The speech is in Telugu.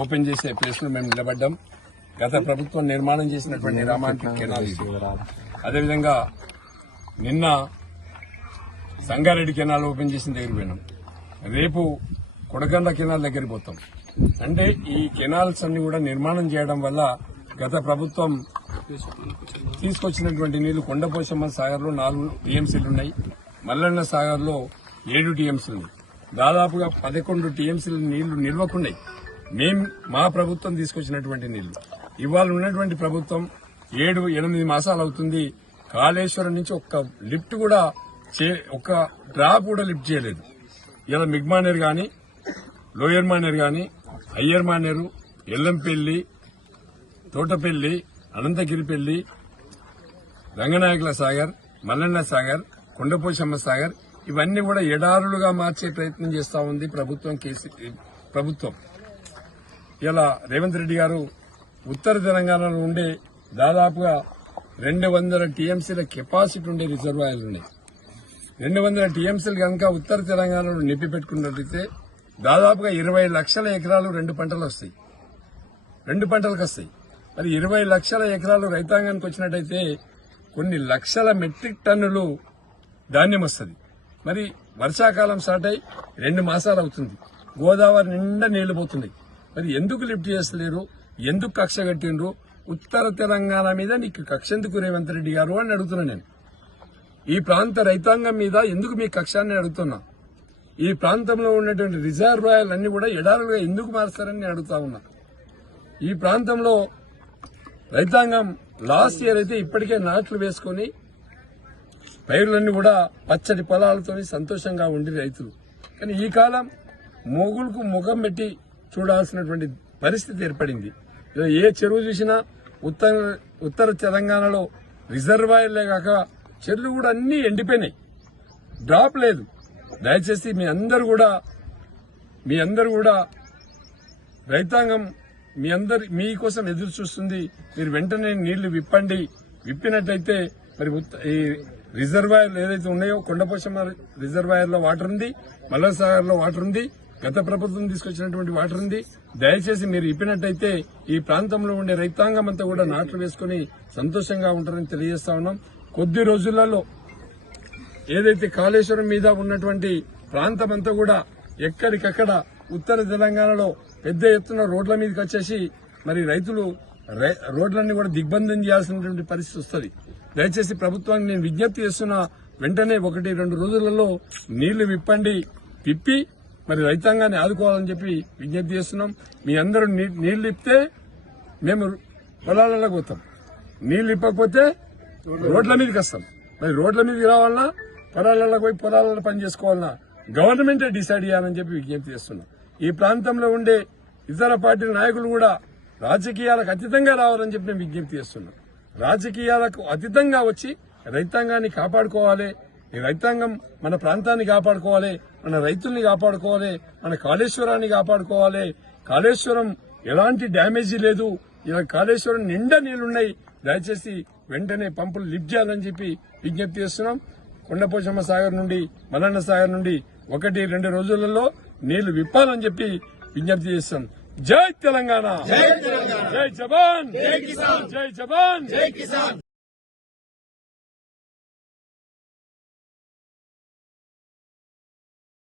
ఓపెన్ చేసే ప్లేస్ లో మేము నిలబడ్డాం. గత ప్రభుత్వం నిర్మాణం చేసినటువంటి రామాంటి కెనాల్ ఇది. అదేవిధంగా నిన్న సంగారెడ్డి కెనాల్ ఓపెన్ చేసిన దగ్గర పోయినాం. రేపు కొడకండ్ల కెనాల్ దగ్గరికి పోతాం. అంటే ఈ కెనాల్స్ అన్ని కూడా నిర్మాణం చేయడం వల్ల గత ప్రభుత్వం తీసుకొచ్చినటువంటి నీళ్లు కొండపోచమ్మ సాగర్ లో 4 టీఎంసీలు ఉన్నాయి, మల్లన్న సాగర్ లో 7 టీఎంసీలు ఉన్నాయి. దాదాపుగా 11 టీఎంసీలు నీళ్లు నిల్వకున్నాయి. మా ప్రభుత్వం తీసుకొచ్చినటువంటి నీళ్లు. ఇవాళ ఉన్నటువంటి ప్రభుత్వం 7-8 మాసాలు అవుతుంది. కాళేశ్వరం నుంచి ఒక్క లిఫ్ట్ కూడా ఒక్క డ్రాప్ కూడా లిఫ్ట్ చేయలేదు. ఇలా మిగ్మానేరు గాని, లోయర్ మానేరు గాని, హయ్యర్ మానేరు, ఎల్లంపల్లి, తోటపల్లి, అనంతగిరిపల్లి, రంగనాయకుల సాగర్, మల్లన్న సాగర్, కొండపోచమ్మ సాగర్ ఇవన్నీ కూడా ఎడారులుగా మార్చే ప్రయత్నం చేస్తా ఉంది ప్రభుత్వం. ఇలా రేవంత్ రెడ్డి గారు ఉత్తర తెలంగాణలో ఉండే దాదాపుగా 200 టీఎంసీల కెపాసిటీ ఉండే రిజర్వాయర్లు ఉన్నాయి. 200 టీఎంసీలు కనుక ఉత్తర తెలంగాణలో నింపి పెట్టుకున్నట్లయితే దాదాపుగా 20 లక్షల ఎకరాలు 2 పంటలకు వస్తాయి. మరి 20 లక్షల ఎకరాలు రైతాంగానికి వచ్చినట్టయితే కొన్ని లక్షల మెట్రిక్ టన్నులు ధాన్యం వస్తుంది. మరి వర్షాకాలం స్టార్ట్ అయి 2 మాసాలు అవుతుంది. గోదావరి నిండా నీళ్లు పోతున్నాయి. మరి ఎందుకు లిఫ్ట్ చేస్తలేరు? ఎందుకు కక్ష కట్టిండ్రు? ఉత్తర తెలంగాణ మీద నీకు కక్ష ఎందుకు రేవంత్ రెడ్డి గారు అని అడుగుతున్నా. నేను ఈ ప్రాంత రైతాంగం మీద ఎందుకు మీ కక్షాన్ని అడుగుతున్నా. ఈ ప్రాంతంలో ఉన్నటువంటి రిజర్వాయర్లన్నీ కూడా ఎడారులుగా ఎందుకు మారుస్తారని నేను అడుగుతా ఉన్నా. ఈ ప్రాంతంలో రైతాంగం లాస్ట్ ఇయర్ అయితే ఇప్పటికే నాట్లు వేసుకుని పైరులన్నీ కూడా పచ్చటి పొలాలతో సంతోషంగా ఉండి రైతులు. కానీ ఈ కాలం మొగులకు ముఖం పెట్టి చూడాల్సినటువంటి పరిస్థితి ఏర్పడింది. ఏ చెరువు చూసినా ఉత్తర తెలంగాణలో రిజర్వాయర్లే కాక చెరువులు కూడా అన్ని ఎండిపోయినాయి, డ్రాప్ లేదు. దయచేసి మీ అందరూ కూడా రైతాంగం మీకోసం ఎదురు చూస్తుంది. మీరు వెంటనే నీళ్లు విప్పండి. విప్పినట్లయితే మరి ఈ రిజర్వాయర్లు ఏదైతే ఉన్నాయో కొండపోచమ్మ రిజర్వాయర్ లో వాటర్ ఉంది, మల్లసాగర్ లో వాటర్ ఉంది, గత ప్రభుత్వం తీసుకొచ్చినటువంటి వాటర్ ఉంది. దయచేసి మీరు ఇప్పినట్టయితే ఈ ప్రాంతంలో ఉండే రైతాంగం అంతా కూడా నాట్లు వేసుకుని సంతోషంగా ఉంటారని తెలియజేస్తా ఉన్నాం. కొద్ది రోజులలో ఏదైతే కాళేశ్వరం మీద ఉన్నటువంటి ప్రాంతం అంతా కూడా ఎక్కడికక్కడ ఉత్తర తెలంగాణలో పెద్ద ఎత్తున రోడ్ల మీదకి వచ్చేసి మరి రైతులు రోడ్లన్నీ కూడా దిగ్బంధం చేయాల్సినటువంటి పరిస్థితి వస్తుంది. దయచేసి ప్రభుత్వానికి నేను విజ్ఞప్తి చేస్తున్నా, వెంటనే 1-2 రోజులలో నీళ్లు విప్పి మరి రైతాంగాన్ని ఆదుకోవాలని చెప్పి విజ్ఞప్తి చేస్తున్నాం. మీ అందరూ నీళ్లు ఇప్పితే మేము పొలాలకు పోతాం, నీళ్లు ఇప్పకపోతే రోడ్ల మీదకి వస్తాం. మరి రోడ్ల మీదకి రావాలన్నా పొలాలకు పోయి పొలాలలో పని చేసుకోవాలన్నా గవర్నమెంటే డిసైడ్ చేయాలని చెప్పి విజ్ఞప్తి చేస్తున్నాం. ఈ ప్రాంతంలో ఉండే ఇతర పార్టీల నాయకులు కూడా రాజకీయాలకు అతీతంగా రావాలని చెప్పి మేము విజ్ఞప్తి చేస్తున్నాం. రాజకీయాలకు అతీతంగా వచ్చి రైతాంగాన్ని కాపాడుకోవాలి. ఈ రైతాంగం మన ప్రాంతాన్ని కాపాడుకోవాలి, మన రైతుల్ని కాపాడుకోవాలి, మన కాళేశ్వరాన్ని కాపాడుకోవాలి. కాళేశ్వరం ఎలాంటి డ్యామేజీ లేదు. ఇలా కాళేశ్వరం నిండా నీళ్లున్నాయి. దయచేసి వెంటనే పంపులు లిఫ్ట్ చేయాలని చెప్పి విజ్ఞప్తి చేస్తున్నాం. కొండపోచమ్మ సాగర్ నుండి, మల్లన్న సాగర్ నుండి 1-2 రోజులలో నీళ్లు విప్పాలని చెప్పి విజ్ఞప్తి చేస్తాం. జై తెలంగాణ, జై జవాన్, జై కిసాన్, జై జవాన్, జై కిసాన్.